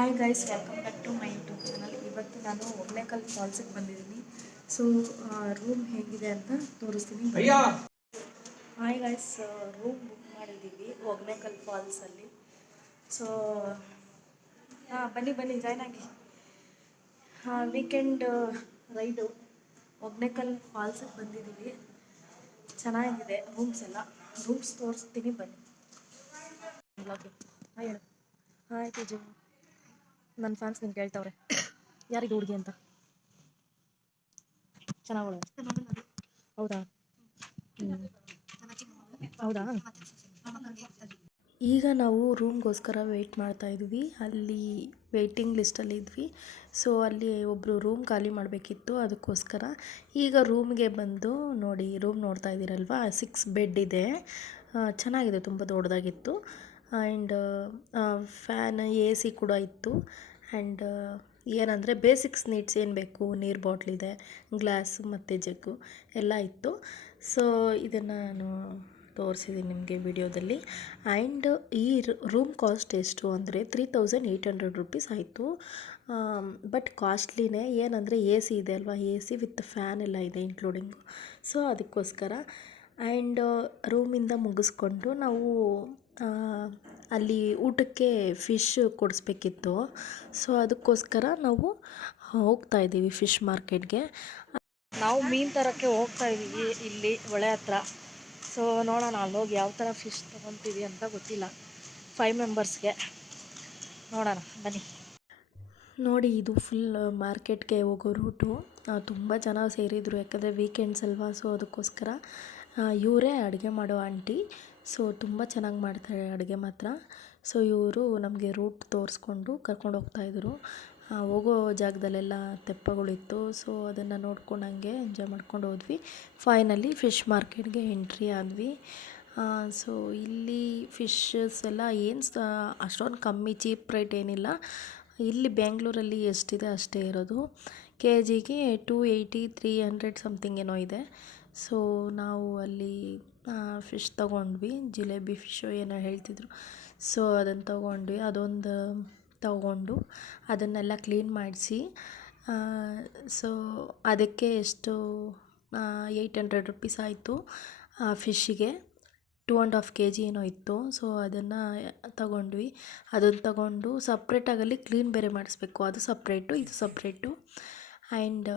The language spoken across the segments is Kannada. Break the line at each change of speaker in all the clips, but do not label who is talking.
Hi guys welcome back to my YouTube channel ಇವತ್ತು ನಾನು ಒಗ್ನೇಕಲ್ ಫಾಲ್ಸಿಗೆ ಬಂದಿದ್ದೀನಿ. ಸೊ ರೂಮ್ ಹೇಗಿದೆ ಅಂತ ತೋರಿಸ್ತೀನಿ. ಹಾಯ್ ಗೈಸ್ ರೂಮ್ ಬುಕ್ ಮಾಡಿದ್ದೀವಿ ಒಗ್ನೇಕಲ್ ಫಾಲ್ಸಲ್ಲಿ ಸೊ ಹಾಂ ಬನ್ನಿ ಬನ್ನಿ ಜಾಯ್ನ್ ಆಗಿ. ಹಾಂ ವೀಕೆಂಡ್ ರೈಡು ಒಗ್ನೇಕಲ್ ಫಾಲ್ಸಿಗೆ ಬಂದಿದ್ದೀವಿ. ಚೆನ್ನಾಗಿದೆ ರೂಮ್ಸ್ ಎಲ್ಲ. ರೂಮ್ಸ್ ತೋರಿಸ್ತೀನಿ ಬನ್ನಿ. ಹಾಯ್ ಹೇಳು. ಹಾಯ್ ತೇಜು. ನನ್ನ ಫ್ಯಾನ್ಸ್ ನಿಮ್ಗೆ ಹೇಳ್ತಾವ್ರೆ ಯಾರಿಗೆ ಹುಡುಗಿ ಅಂತ? ಚೆನ್ನಾಗಿ ಹೌದಾ. ಹೌದಾ? ಈಗ ನಾವು ರೂಮ್ಗೋಸ್ಕರ ವೆಯ್ಟ್ ಮಾಡ್ತಾ ಇದ್ವಿ. ಅಲ್ಲಿ ವೆಯ್ಟಿಂಗ್ ಲಿಸ್ಟಲ್ಲಿ ಇದ್ವಿ. ಸೊ ಅಲ್ಲಿ ಒಬ್ಬರು ರೂಮ್ ಖಾಲಿ ಮಾಡಬೇಕಿತ್ತು. ಅದಕ್ಕೋಸ್ಕರ ಈಗ ರೂಮ್ಗೆ ಬಂದು ನೋಡಿ ರೂಮ್ ನೋಡ್ತಾ ಇದ್ದೀರಲ್ವಾ? ಸಿಕ್ಸ್ ಬೆಡ್ ಇದೆ. ಚೆನ್ನಾಗಿದೆ. ತುಂಬ ದೊಡ್ಡದಾಗಿತ್ತು. ಆ್ಯಂಡ್ ಫ್ಯಾನ್, ಎ ಸಿ ಕೂಡ ಇತ್ತು. ಆ್ಯಂಡ್, ಏನಂದರೆ ಬೇಸಿಕ್ಸ್ ನೀಡ್ಸ್ ಏನು ಬೇಕು? ನೀರು ಬಾಟ್ಲಿದೆ ಗ್ಲಾಸ್ ಮತ್ತು ಜಗ್ಗು ಎಲ್ಲ ಇತ್ತು. ಸೊ, ಇದನ್ನು ನಾನು ತೋರಿಸಿದ್ದೀನಿ ನಿಮಗೆ ವಿಡಿಯೋದಲ್ಲಿ. ಆ್ಯಂಡ್, ಈ ರೂಮ್ ಕಾಸ್ಟ್ ಎಷ್ಟು ಅಂದರೆ three thousand eight hundred rupees ಆಯಿತು. ಬಟ್ ಕಾಸ್ಟ್ಲಿನೇ ಏನಂದರೆ ಎ ಸಿ ಇದೆ ಅಲ್ವಾ? ಎ ಸಿ ವಿತ್ ಫ್ಯಾನ್ ಎಲ್ಲ ಇದೆ ಇನ್ಕ್ಲೂಡಿಂಗು. ಸೊ, ಅದಕ್ಕೋಸ್ಕರ. ಆ್ಯಂಡ್, ರೂಮಿಂದ ಮುಗಿಸ್ಕೊಂಡು ನಾವು ಅಲ್ಲಿ ಊಟಕ್ಕೆ ಫಿಶ್ ಕೊಡಿಸ್ಬೇಕಿತ್ತು. ಸೊ ಅದಕ್ಕೋಸ್ಕರ ನಾವು ಹೋಗ್ತಾ ಇದ್ದೀವಿ ಫಿಶ್ ಮಾರ್ಕೆಟ್ಗೆ ನಾವು ಮೀನು ತರೋಕ್ಕೆ ಹೋಗ್ತಾ ಇದ್ದೀವಿ ಇಲ್ಲಿ ಹೊಳೆ ಹತ್ರ. ಸೊ ನೋಡೋಣ ಅಲ್ಲೋಗಿ ಯಾವ ಥರ ಫಿಶ್ ತೊಗೊತೀವಿ ಅಂತ ಗೊತ್ತಿಲ್ಲ. ಫೈವ್ ಮೆಂಬರ್ಸ್ಗೆ ನೋಡೋಣ ಬನ್ನಿ. ನೋಡಿ ಇದು ಫುಲ್ ಮಾರ್ಕೆಟ್ಗೆ ಹೋಗೋ ರೂಟು ತುಂಬ ಜನ ಸೇರಿದರು. ಯಾಕಂದರೆ ವೀಕೆಂಡ್ಸ್ ಅಲ್ವಾ ಸೊ ಅದಕ್ಕೋಸ್ಕರ ಇವರೇ ಅಡುಗೆ ಮಾಡೋ ಆಂಟಿ. ಸೊ ತುಂಬ ಚೆನ್ನಾಗಿ ಮಾಡ್ತಾರೆ ಅಡುಗೆ ಮಾತ್ರ. ಸೊ ಇವರು ನಮಗೆ ರೂಟ್ ತೋರಿಸ್ಕೊಂಡು ಕರ್ಕೊಂಡು ಹೋಗ್ತಾಯಿದ್ರು ಹೋಗೋ ಜಾಗದಲ್ಲೆಲ್ಲ ತೆಪ್ಪಗಳಿತ್ತು. ಸೊ ಅದನ್ನು ನೋಡ್ಕೊಂಡು ಹಂಗೆ ಎಂಜಾಯ್ ಮಾಡ್ಕೊಂಡು ಹೋದ್ವಿ. ಫೈನಲಿ ಫಿಶ್ ಮಾರ್ಕೆಟ್ಗೆ ಎಂಟ್ರಿ ಆದ್ವಿ. ಸೊ ಇಲ್ಲಿ ಫಿಶಸ್ ಎಲ್ಲ ಏನು ಅಷ್ಟೊಂದು ಕಮ್ಮಿ ಚೀಪ್ ರೇಟ್ ಏನಿಲ್ಲ. ಇಲ್ಲಿ ಬೆಂಗಳೂರಲ್ಲಿ ಎಷ್ಟಿದೆ ಅಷ್ಟೇ ಇರೋದು. ಕೆ ಜಿಗೆ two eighty three hundred something ಏನೋ ಇದೆ. ಸೊ ನಾವು ಅಲ್ಲಿ ಫಿಶ್ ತೊಗೊಂಡ್ವಿ. ಜಿಲೇಬಿ ಫಿಶು ಏನೋ ಹೇಳ್ತಿದ್ರು. ಸೊ ಅದನ್ನು ತೊಗೊಂಡ್ವಿ. ಅದೊಂದು ತಗೊಂಡು ಅದನ್ನೆಲ್ಲ ಕ್ಲೀನ್ ಮಾಡಿಸಿ ಸೊ ಅದಕ್ಕೆ ಎಷ್ಟು ಏಯ್ಟ್ ಹಂಡ್ರೆಡ್ ರುಪೀಸ್ ಆಯಿತು ಫಿಶ್ಶಿಗೆ two and half K G ಏನೋ ಇತ್ತು. ಸೊ ಅದನ್ನು ತಗೊಂಡ್ವಿ. ಅದನ್ನು ತಗೊಂಡು ಸಪ್ರೇಟಾಗಲ್ಲಿ ಕ್ಲೀನ್ ಬೇರೆ ಮಾಡಿಸ್ಬೇಕು. ಅದು ಸಪ್ರೇಟು ಇದು ಸಪ್ರೇಟು ಆ್ಯಂಡ್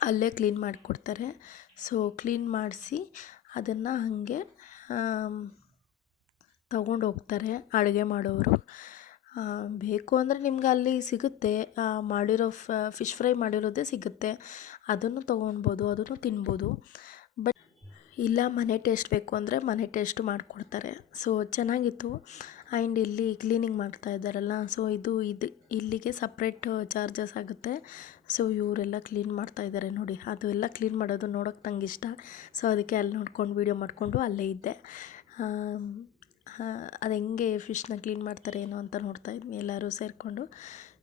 ಅಲ್ಲೇ ಕ್ಲೀನ್ ಮಾಡಿಕೊಡ್ತಾರೆ. ಸೊ ಕ್ಲೀನ್ ಮಾಡಿಸಿ ಅದನ್ನು ಹಾಗೆ ತಗೊಂಡು ಹೋಗ್ತಾರೆ ಅಡುಗೆ ಮಾಡೋರು. ಬೇಕು ಅಂದರೆ ನಿಮ್ಗೆ ಅಲ್ಲಿ ಸಿಗುತ್ತೆ. ಮಾಡಿರೋ ಫಿಶ್ ಫ್ರೈ ಮಾಡಿರೋದೇ ಸಿಗುತ್ತೆ. ಅದನ್ನು ತೊಗೊಳ್ಬೋದು, ಅದನ್ನು ತಿನ್ಬೋದು. ಬಟ್ ಇಲ್ಲ, ಮನೆ ಟೇಸ್ಟ್ ಬೇಕು ಅಂದರೆ ಮನೆ ಟೇಸ್ಟ್ ಮಾಡಿಕೊಡ್ತಾರೆ. ಸೊ, ಚೆನ್ನಾಗಿತ್ತು. ಆ್ಯಂಡ್ ಇಲ್ಲಿ ಕ್ಲೀನಿಂಗ್ ಮಾಡ್ತಾ ಇದ್ದಾರಲ್ಲ, ಸೊ ಇದು ಇದು ಇಲ್ಲಿಗೆ ಸಪ್ರೇಟ್ ಚಾರ್ಜಸ್ ಆಗುತ್ತೆ. ಸೊ, ಇವರೆಲ್ಲ ಕ್ಲೀನ್ ಮಾಡ್ತಾ ಇದ್ದಾರೆ ನೋಡಿ. ಅದು ಎಲ್ಲ ಕ್ಲೀನ್ ಮಾಡೋದು ನೋಡೋಕೆ ನಂಗೆ ಇಷ್ಟ. ಸೊ, ಅದಕ್ಕೆ ಅಲ್ಲಿ ನೋಡ್ಕೊಂಡು ವೀಡಿಯೋ ಮಾಡಿಕೊಂಡು ಅಲ್ಲೇ ಇದ್ದೆ. ಅದು ಹೆಂಗೆ ಫಿಶ್ನ ಕ್ಲೀನ್ ಮಾಡ್ತಾರೆ ಏನೋ ಅಂತ ನೋಡ್ತಾ ಇದ್ವಿ ಎಲ್ಲರೂ ಸೇರಿಕೊಂಡು.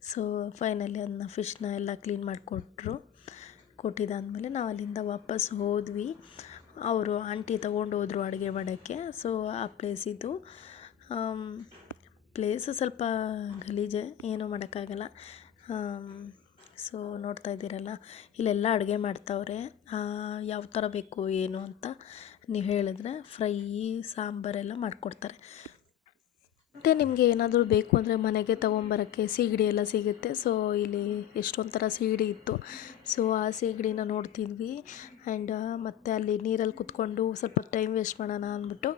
ಸೊ, ಫೈನಲಿ ಅದನ್ನ ಫಿಶ್ನ ಎಲ್ಲ ಕ್ಲೀನ್ ಮಾಡಿಕೊಟ್ರು. ಕೊಟ್ಟಿದ್ದಾದಮೇಲೆ ನಾವು ಅಲ್ಲಿಂದ ವಾಪಸ್ ಹೋದ್ವಿ. ಅವರು ಆಂಟಿ ತಗೊಂಡು ಹೋದರು ಅಡುಗೆ ಮಾಡೋಕ್ಕೆ. ಸೊ ಆ ಪ್ಲೇಸ್ ಇದು. ಪ್ಲೇಸ್ ಸ್ವಲ್ಪ ಗಲೀಜೆ, ಏನೂ ಮಾಡೋಕ್ಕಾಗಲ್ಲ. ಸೊ ನೋಡ್ತಾ ಇದ್ದೀರಲ್ಲ, ಇಲ್ಲೆಲ್ಲ ಅಡುಗೆ ಮಾಡ್ತಾವ್ರೆ. ಯಾವ ಥರ ಬೇಕು, ಏನು ಅಂತ ನೀವು ಹೇಳಿದ್ರೆ, ಫ್ರೈ, ಸಾಂಬಾರೆಲ್ಲ ಮಾಡಿಕೊಡ್ತಾರೆ. ಮತ್ತು ನಿಮಗೆ ಏನಾದರೂ ಬೇಕು ಅಂದರೆ ಮನೆಗೆ ತೊಗೊಂಬರೋಕ್ಕೆ ಸೀಗಡಿ ಎಲ್ಲ ಸಿಗುತ್ತೆ. ಸೊ ಇಲ್ಲಿ ಎಷ್ಟೊಂದು ಥರ ಸೀಗಡಿ ಇತ್ತು. ಸೊ ಆ ಸೀಗಡಿನ ನೋಡ್ತಿದ್ವಿ. ಆ್ಯಂಡ್ ಮತ್ತು ಅಲ್ಲಿ ನೀರಲ್ಲಿ ಕುತ್ಕೊಂಡು ಸ್ವಲ್ಪ ಟೈಮ್ ವೇಸ್ಟ್ ಮಾಡೋಣ ಅಂದ್ಬಿಟ್ಟು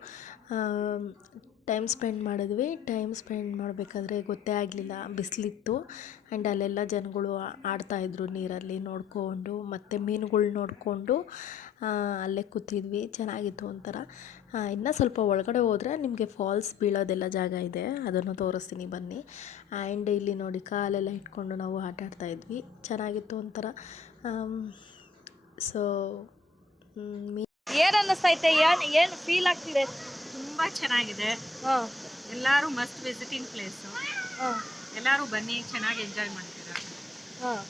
ಟೈಮ್ ಸ್ಪೆಂಡ್ ಮಾಡಿದ್ವಿ. ಟೈಮ್ ಸ್ಪೆಂಡ್ ಮಾಡಬೇಕಾದ್ರೆ ಗೊತ್ತೇ ಆಗಲಿಲ್ಲ. ಬಿಸಿಲಿತ್ತು. ಆ್ಯಂಡ್ ಅಲ್ಲೆಲ್ಲ ಜನಗಳು ಆಡ್ತಾಯಿದ್ರು ನೀರಲ್ಲಿ ನೋಡಿಕೊಂಡು, ಮತ್ತು ಮೀನುಗಳು ನೋಡಿಕೊಂಡು ಅಲ್ಲೇ ಕೂತಿದ್ವಿ. ಚೆನ್ನಾಗಿತ್ತು ಒಂಥರ. ಇನ್ನು ಸ್ವಲ್ಪ ಒಳಗಡೆ ಹೋದರೆ ನಿಮಗೆ ಫಾಲ್ಸ್ ಬೀಳೋದೆಲ್ಲ ಜಾಗ ಇದೆ. ಅದನ್ನು ತೋರಿಸ್ತೀನಿ ಬನ್ನಿ. ಆ್ಯಂಡ್ ಇಲ್ಲಿ ನೋಡಿ ಕಾಲೆಲ್ಲ ಇಟ್ಕೊಂಡು ನಾವು ಆಟ ಆಡ್ತಾಯಿದ್ವಿ ಚೆನ್ನಾಗಿತ್ತು ಒಂಥರ. ಸೊ ಏನು ಅನ್ನಿಸ್ತೈತೆ? ಏನು ಏನು ಫೀಲ್ ಆಗ್ತಿದೆ?
ತುಂಬಾ ಚೆನ್ನಾಗಿದೆ.
ಹಾಂ.
ಎಲ್ಲರೂ ಮಸ್ಟ್ ವಿಸಿಟಿಂಗ್ ಪ್ಲೇಸ್
ಹಾಂ.
ಎಲ್ಲರೂ ಬನ್ನಿ ಚೆನ್ನಾಗಿ ಎಂಜಾಯ್ ಮಾಡ್ತೀರಾ.
ಹಾಂ.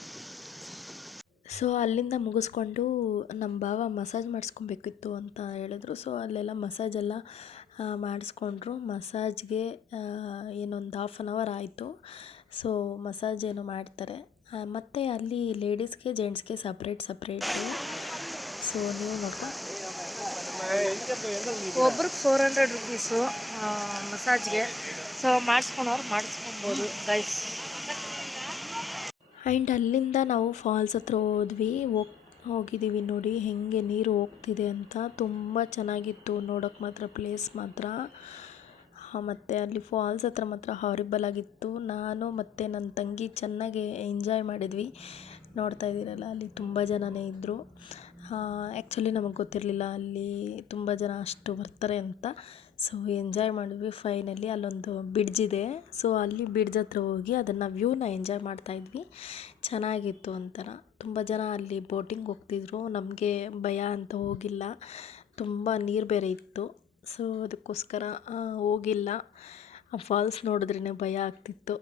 ಸೊ ಅಲ್ಲಿಂದ ಮುಗಿಸ್ಕೊಂಡು ನಮ್ಮ ಭಾವ ಮಸಾಜ್ ಮಾಡಿಸ್ಕೊಬೇಕಿತ್ತು ಅಂತ ಹೇಳಿದ್ರು. ಸೊ ಅಲ್ಲೆಲ್ಲ ಮಸಾಜೆಲ್ಲ ಮಾಡಿಸ್ಕೊಂಡ್ರು. ಮಸಾಜ್ಗೆ ಏನೊಂದು ಹಾಫ್ ಆನ್ ಅವರ್ ಆಯಿತು. ಸೊ ಮಸಾಜ್ ಏನೋ ಮಾಡ್ತಾರೆ. ಮತ್ತು ಅಲ್ಲಿ ಲೇಡೀಸ್ಗೆ ಜೆಂಟ್ಸ್ಗೆ ಸಪ್ರೇಟ್ ಸಪ್ರೇಟು ಸೊ ನೀವು ನೋಡ್ಕೊ.
ಒಬ್ರಿಗೆ ಫೋರ್ ಹಂಡ್ರೆಡ್ ರುಪೀಸು ಮಸಾಜ್ಗೆ ಸೊ ಮಾಡಿಸ್ಕೊಳೋರು ಮಾಡಿಸ್ಕೊಬೋದು ಗೈಸ್
ಆ್ಯಂಡ್ ಅಲ್ಲಿಂದ ನಾವು ಫಾಲ್ಸ್ ಹತ್ರ ಹೋದ್ವಿ. ಹೋಗ್, ಹೋಗಿದ್ದೀವಿ ನೋಡಿ, ಹೆಂಗೆ ನೀರು ಹೋಗ್ತಿದೆ ಅಂತ. ತುಂಬ ಚೆನ್ನಾಗಿತ್ತು ನೋಡೋಕ್ಕೆ ಮಾತ್ರ ಪ್ಲೇಸ್ ಮಾತ್ರ. ಮತ್ತು ಅಲ್ಲಿ ಫಾಲ್ಸ್ ಹತ್ರ ಮಾತ್ರ ಹಾರಿಬಲ್ ಆಗಿತ್ತು. ನಾನು ಮತ್ತು ನನ್ನ ತಂಗಿ ಚೆನ್ನಾಗಿ ಎಂಜಾಯ್ ಮಾಡಿದ್ವಿ. ನೋಡ್ತಾ ಇದ್ದೀರಲ್ಲ, ಅಲ್ಲಿ ತುಂಬ ಜನನೇ ಇದ್ದರು ಆ್ಯಕ್ಚುಲಿ ನಮಗೆ ಗೊತ್ತಿರಲಿಲ್ಲ. ಅಲ್ಲಿ ತುಂಬ ಜನ ಅಷ್ಟು ಬರ್ತಾರೆ ಅಂತ. ಸೊ ಎಂಜಾಯ್ ಮಾಡಿದ್ವಿ ಫೈನಲಿ ಅಲ್ಲೊಂದು ಬ್ರಿಡ್ಜ್ ಇದೆ. ಸೊ ಅಲ್ಲಿ ಬ್ರಿಡ್ಜ್ ಹತ್ರ ಹೋಗಿ ಅದನ್ನು ವ್ಯೂನ ಎಂಜಾಯ್ ಮಾಡ್ತಾಯಿದ್ವಿ ಚೆನ್ನಾಗಿತ್ತು ಒಂಥರ ತುಂಬ ಜನ ಅಲ್ಲಿ ಬೋಟಿಂಗ್ ಹೋಗ್ತಿದ್ರು. ನಮಗೆ ಭಯ ಅಂತ ಹೋಗಿಲ್ಲ. ತುಂಬ ನೀರು ಬೇರೆ ಇತ್ತು. ಸೊ ಅದಕ್ಕೋಸ್ಕರ ಹೋಗಿಲ್ಲ. ಆ ಫಾಲ್ಸ್ ನೋಡಿದ್ರೇ ಭಯ ಆಗ್ತಿತ್ತು.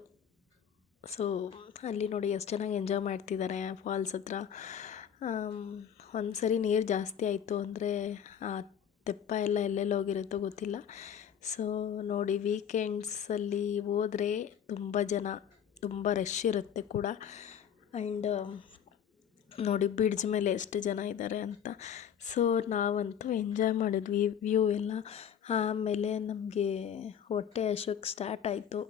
ಸೊ ಅಲ್ಲಿ ನೋಡಿ ಎಷ್ಟು ಚೆನ್ನಾಗಿ ಎಂಜಾಯ್ ಮಾಡ್ತಿದ್ದಾರೆ ಫಾಲ್ಸ್ ಹತ್ರ. ಒಂದು ಸರಿ ನೀರು ಜಾಸ್ತಿ ಆಯಿತು ಅಂದರೆ ಆ ತೆಪ್ಪ ಎಲ್ಲ ಎಲ್ಲೆಲ್ಲಿ ಹೋಗಿರುತ್ತೋ ಗೊತ್ತಿಲ್ಲ. ಸೊ ನೋಡಿ ವೀಕೆಂಡ್ಸಲ್ಲಿ ಹೋದರೆ ತುಂಬ ಜನ, ತುಂಬ ರಶ್ ಇರುತ್ತೆ ಕೂಡ. ಆ್ಯಂಡ್ ನೋಡಿ ಬ್ರಿಡ್ಜ್ ಮೇಲೆ ಎಷ್ಟು ಜನ ಇದ್ದಾರೆ ಅಂತ. ಸೊ ನಾವಂತೂ ಎಂಜಾಯ್ ಮಾಡಿದ್ವಿ ವ್ಯೂ ಎಲ್ಲ. ಆಮೇಲೆ ನಮಗೆ ಹೊಟ್ಟೆ ಅಶೋಕ್ ಸ್ಟಾರ್ಟ್ ಆಯಿತು.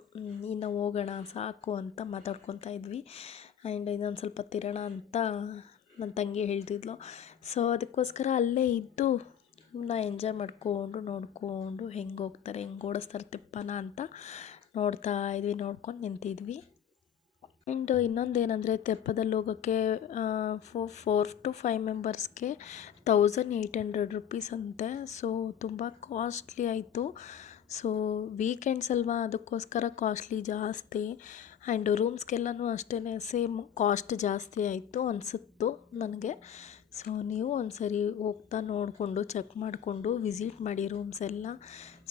ಇನ್ನು ಹೋಗೋಣ, ಸಾಕು ಅಂತ ಮಾತಾಡ್ಕೊತಾ ಇದ್ವಿ. ಆ್ಯಂಡ್ ಇನ್ನೊಂದು ಸ್ವಲ್ಪ ತಿರೋಣ ಅಂತ ನನ್ನ ತಂಗಿ ಹೇಳ್ತಿದ್ಲು. ಸೊ ಅದಕ್ಕೋಸ್ಕರ ಅಲ್ಲೇ ಇದ್ದು ನಾ ಎಂಜಾಯ್ ಮಾಡ್ಕೊಂಡು, ನೋಡಿಕೊಂಡು ಹೆಂಗೆ ಹೋಗ್ತಾರೆ, ಹೆಂಗೆ ಓಡಿಸ್ತಾರೆ ತೆಪ್ಪನ ಅಂತ ನೋಡ್ತಾ ಇದ್ವಿ, ನೋಡ್ಕೊಂಡು ನಿಂತಿದ್ವಿ. ಆ್ಯಂಡ್ ಇನ್ನೊಂದು ಏನಂದರೆ ತೆಪ್ಪದಲ್ಲಿ ಹೋಗೋಕ್ಕೆ ಫೋ ಫೋರ್ ಟು ಫೈವ್ ಮೆಂಬರ್ಸ್ಗೆ ತೌಸಂಡ್ ಏಯ್ಟ್ ಹಂಡ್ರೆಡ್ ರುಪೀಸ್ ಅಂತೆ. ಸೊ ತುಂಬ ಕಾಸ್ಟ್ಲಿ ಆಯಿತು. ಸೊ ವೀಕೆಂಡ್ಸ್ ಅಲ್ವಾ, ಅದಕ್ಕೋಸ್ಕರ ಕಾಸ್ಟ್ಲಿ ಜಾಸ್ತಿ. ಆ್ಯಂಡ್ ರೂಮ್ಸ್ಗೆಲ್ಲನೂ ಅಷ್ಟೇ ಸೇಮ್ ಕಾಸ್ಟ್ ಜಾಸ್ತಿ ಆಯಿತು ಅನಿಸುತ್ತು ನನಗೆ. ಸೊ ನೀವು ಒಂದು ಸರಿ ಹೋಗ್ತಾ ನೋಡಿಕೊಂಡು, ಚೆಕ್ ಮಾಡಿಕೊಂಡು ವಿಸಿಟ್ ಮಾಡಿ ರೂಮ್ಸ್ ಎಲ್ಲ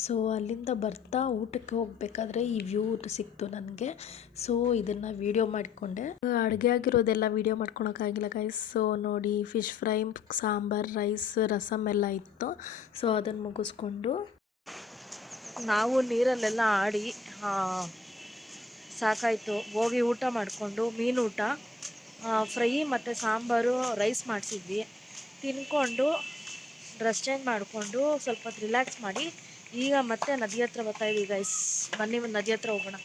ಸೊ ಅಲ್ಲಿಂದ ಬರ್ತಾ ಊಟಕ್ಕೆ ಹೋಗಬೇಕಾದ್ರೆ ಈ ವ್ಯೂ ಸಿಕ್ತು ನನಗೆ. ಸೊ ಇದನ್ನು ವೀಡಿಯೋ ಮಾಡಿಕೊಂಡೆ. ಅಡುಗೆ ಆಗಿರೋದೆಲ್ಲ ವೀಡಿಯೋ ಮಾಡ್ಕೊಳಕ್ಕಾಗಿಲ್ಲ ಗೈಸ್ ಸೊ ನೋಡಿ fish fry sambar rice rasam ಎಲ್ಲ ಇತ್ತು. ಸೊ ಅದನ್ನು ಮುಗಿಸ್ಕೊಂಡು
ನಾವು ನೀರಲ್ಲೆಲ್ಲ ಆಡಿ ಸಾಕಾಯಿತು. ಹೋಗಿ ಊಟ ಮಾಡಿಕೊಂಡು ಮೀನು ಊಟ ಫ್ರೈ ಮತ್ತು ಸಾಂಬಾರು, ರೈಸ್ ಮಾಡಿಸಿದ್ವಿ. ತಿನ್ಕೊಂಡು ಡ್ರೆಸ್ ಚೇಂಜ್ ಮಾಡಿಕೊಂಡು ಸ್ವಲ್ಪ ರಿಲ್ಯಾಕ್ಸ್ ಮಾಡಿ ಈಗ ಮತ್ತೆ ನದಿ ಹತ್ರ ಬರ್ತಾ ಇದೀವಿ ಗೈಸ್ ಬನ್ನಿ ನದಿ ಹತ್ರ ಹೋಗೋಣ.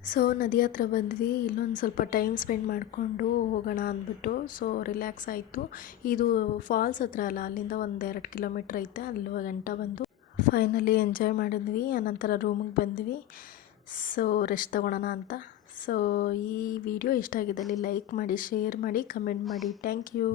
ಸೊ ನದಿ ಹತ್ರ ಬಂದ್ವಿ. ಇಲ್ಲೊಂದು ಸ್ವಲ್ಪ ಟೈಮ್ ಸ್ಪೆಂಡ್ ಮಾಡಿಕೊಂಡು ಹೋಗೋಣ ಅಂದ್ಬಿಟ್ಟು ಸೊ ರಿಲ್ಯಾಕ್ಸ್ ಆಯಿತು. ಇದು ಫಾಲ್ಸ್ ಹತ್ರ ಅಲ್ಲ, ಅಲ್ಲಿಂದ ಒಂದು ಎರಡು ಕಿಲೋಮೀಟ್ರ್ ಐತೆ ಅಲ್ಲಿ ಗಂಟ ಬಂದು. ಫೈನಲಿ ಎಂಜಾಯ್ ಮಾಡಿದ್ವಿ ಆನಂತರ ರೂಮಿಗೆ ಬಂದ್ವಿ. ಸೊ ರೆಸ್ಟ್ ತೊಗೊಳೋಣ ಅಂತ. ಸೊ ಈ ವಿಡಿಯೋ ಇಷ್ಟ ಆಗಿದ್ದಲ್ಲಿ ಲೈಕ್ ಮಾಡಿ ಶೇರ್ ಮಾಡಿ ಕಮೆಂಟ್ ಮಾಡಿ. Thank you